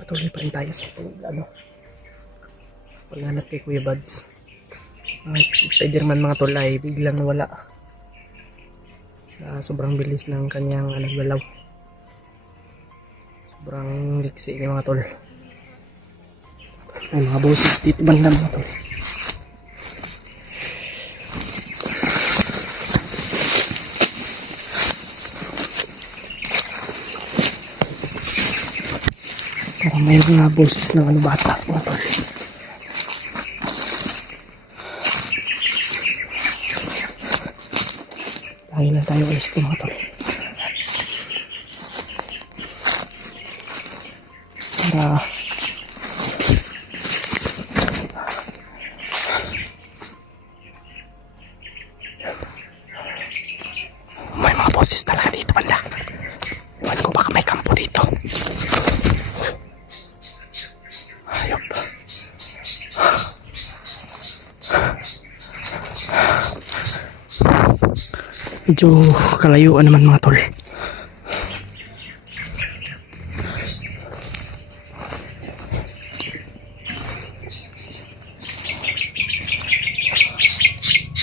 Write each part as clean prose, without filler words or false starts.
Patuloy pa rin tayo sa paghanap kay Kuya Buds. Si Spider-Man mga tol ay biglang nawala sa sobrang bilis ng kanyang galaw. Sobrang liksi niya mga tol. May mga boses dito banda mga tol. Parang may mga boses ng bata mga tol. Tayo lang tayo alis ito mga tol. Para may mga boses talaga dito banda. Iwan ko baka may kampo dito. Ayop. Medyo kalayuan naman mga tol.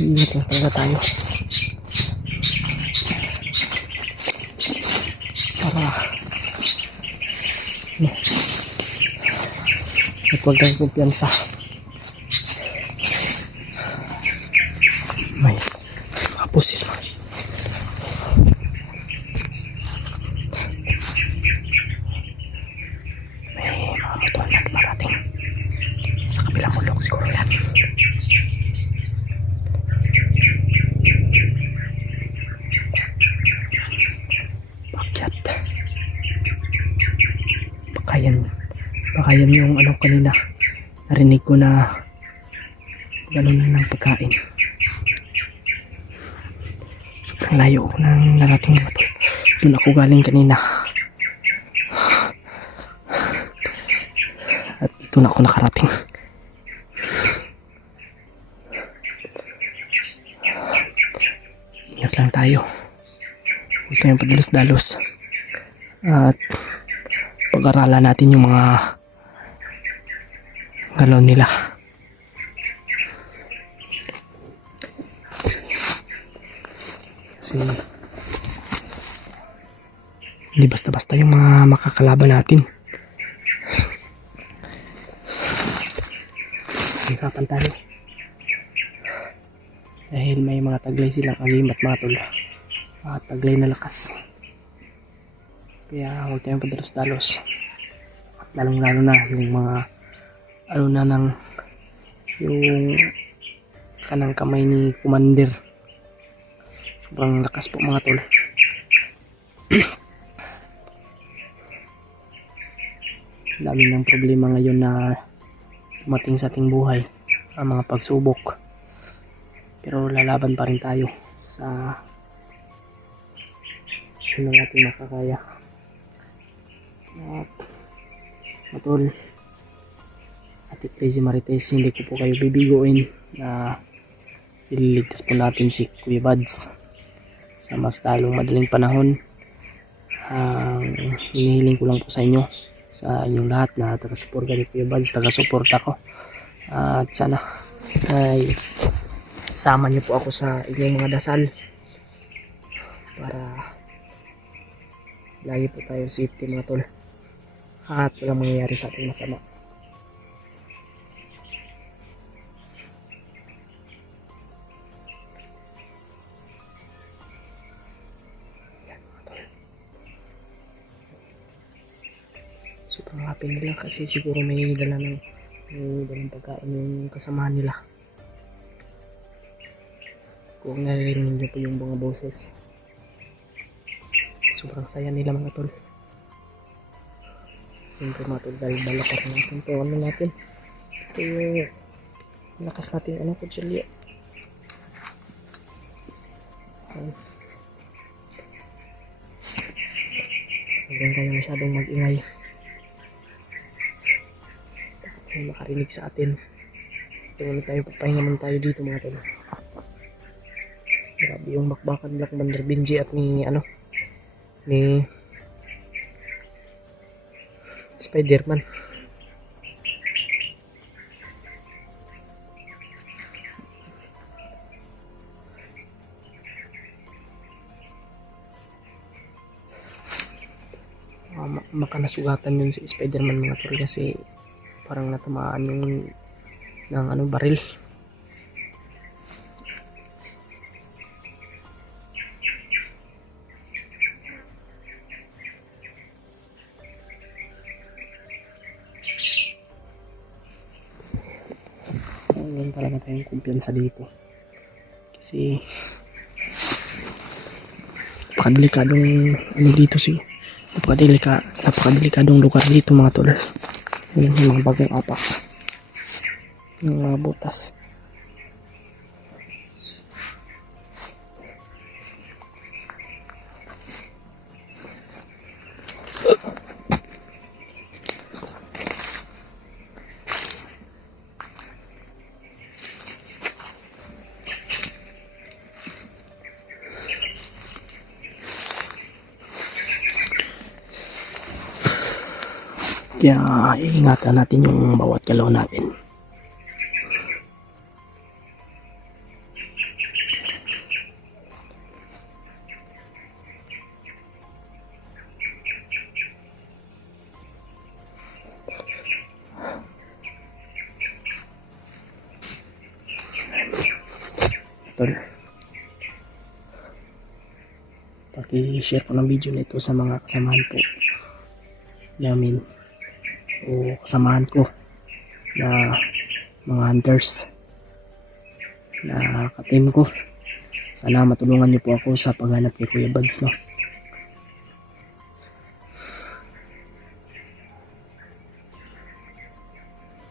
Ingat lang talaga tayo. Para huwag tayong kumpiyansa. May mga boses mga. May mga motor na dumarating sa kabilang mulok siguro yan. Bakyat. Baka yan yung kanina narinig ko na gano'n na ng pagkain. Sobrang layo ng narating mga tol. Doon ako galing kanina. At doon ako nakarating. Ingat lang tayo. Huwag tayong padalos-dalos. At pag-aralan natin yung mga galaw nila. Kasi hindi basta-basta yung mga makakalaban natin. Hirapan tayo. Dahil may mga taglay silang agimat mga tol. Mga taglay na lakas. Kaya huwag tayong padalos-dalos. Lalong-lalo na yung mga yung kanang kamay ni Commander. Sobrang lakas po mga tol. Dami ng problema ngayon na dumating sa ating buhay. Ang mga pagsubok. Pero lalaban pa rin tayo sa natin makakaya. At matol, Ate Crazy Marites, hindi ko po kayo bibiguin na ililigtas po natin si Kuya Buds sa mas lalong madaling panahon. Hinihiling ko lang po sa inyo, sa inyong lahat na taga-suporta ni Kuya Buds, taga-suporta ko, at sana ay sama niyo po ako sa inyong mga dasal para lagi po tayo safety mga tol at walang mangyayari sa ating masama. Yan mga tol. Sobrang happy nila kasi siguro may dalang pagkain yung kasamahan nila. Kung naririnig niyo po yung mga boses, sobrang saya nila mga tol. Siyempre mga tol, dahil balakar natin ito, natin ito yung lakas natin kutsilyo. Huwag lang tayo masyadong mag-ingay. Kung makarinig sa atin, ito muna tayo, papahinga muna tayo dito mga tol. Grabe yung bakbakan Black Thunder Benji at ni ni Spider-Man. Makanasugatan yun si Spider-Man mga tol kasi parang natamaan yung ng baril. Meron talaga tayong kumpiyansa dito kasi napakadelikadong dito napakadelikadong lugar dito mga tol. Yun yung mga bagong apak ng mga butas. Kaya iingatan natin yung bawat galaw natin. Tol, paki-share ko ng video nito sa mga kasamahan po namin o kasamahan ko na mga hunters na ka-team ko. Sana matulungan niyo po ako sa paghanap kay Kuya Buds, no?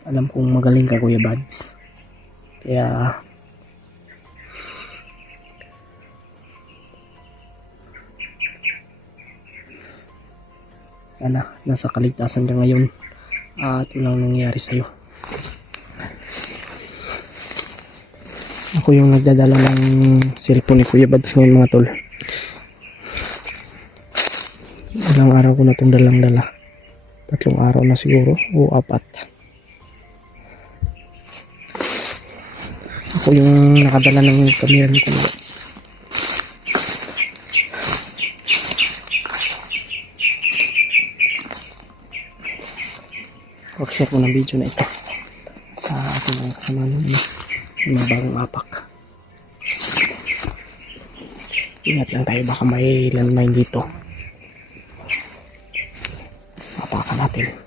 Alam kong magaling ka, Kuya Buds. Kaya sana nasa kaligtasan ka ngayon at walang nangyayari sa'yo. Ako yung nagdadala ng cellphone ni Kuya Buds ngayon mga tol. Ilang araw ko na itong dalang-dala. 3 araw na siguro o 4. Ako yung nakadala ng camera ni Kuya Buds. Share ko ng video na ito sa ating mga kasama ng mga bagong apak. Ingat lang tayo, baka may landmine dito. Apakan natin.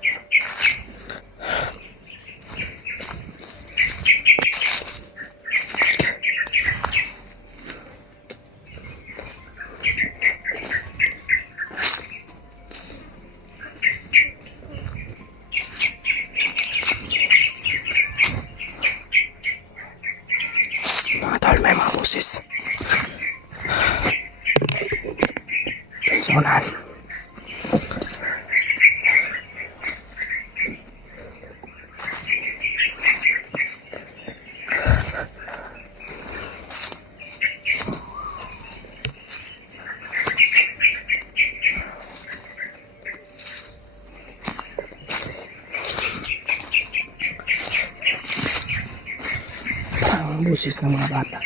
Mga tol, may mga boses. Sa unahan. Ang boses ng mga bata.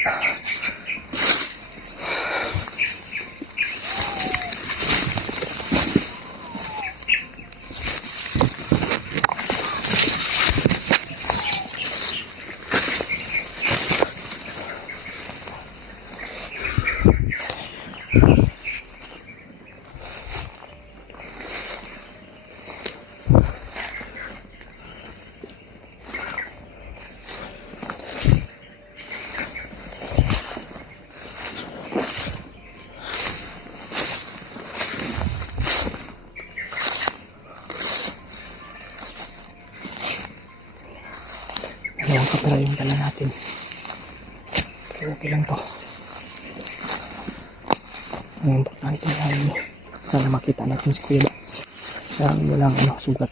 Dalawang kapera yung dala natin. Pero okay lang to. Ang importante ay sana makita natin si Kuya Buds na walang sugat.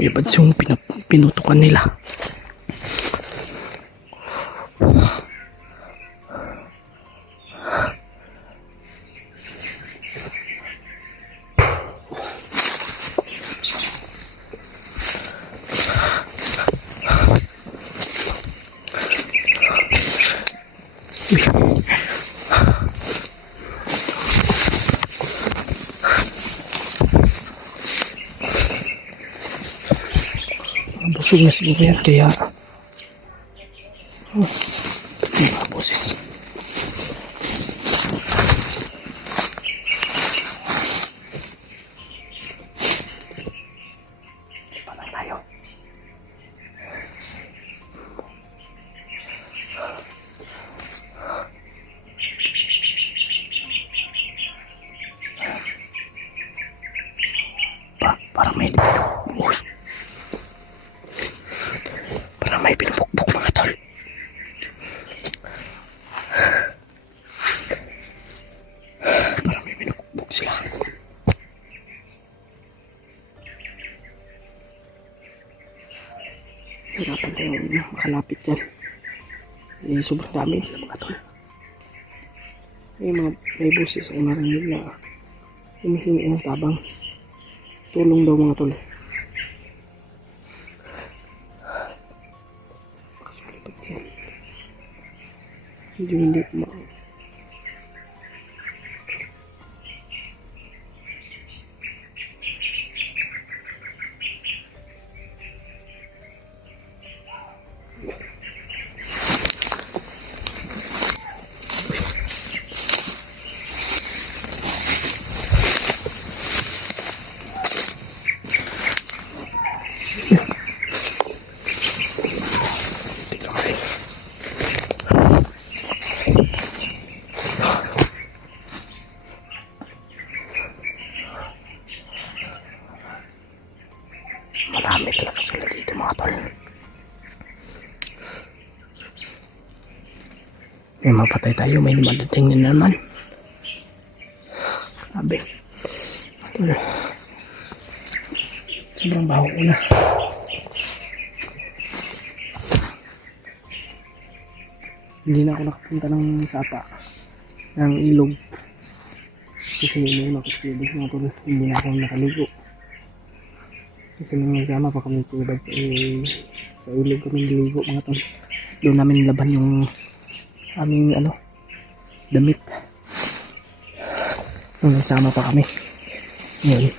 Kuya Bads yung pinutukan nila. Busog na siguro yan kaya mga boses. Pa lang tayo. Para may uy. Para may pinupukpok mga tol. Para may pinupukpok sila. Hirapan tayo makalapit dyan. Sobrang dami mga tol. May buses ay narinig na hinihingi ng tabang. Tulong daw mga tol. Makasalipat yan. Hindi marami talaga sila dito mga tol. May mapatay tayo, may lumadating na naman. Grabe. Tol. Sobrang baho ko na. Hindi na ako nakapunta ng sapa ng ilog. Kasi noon ako sa ilog mga tol, hindi na ako nakaligo. Kasi nung nagsama pa kami tulad sa ilog kami niligo mga tol. Doon namin laban yung aming damit. Nung nagsama pa kami. Ngayon,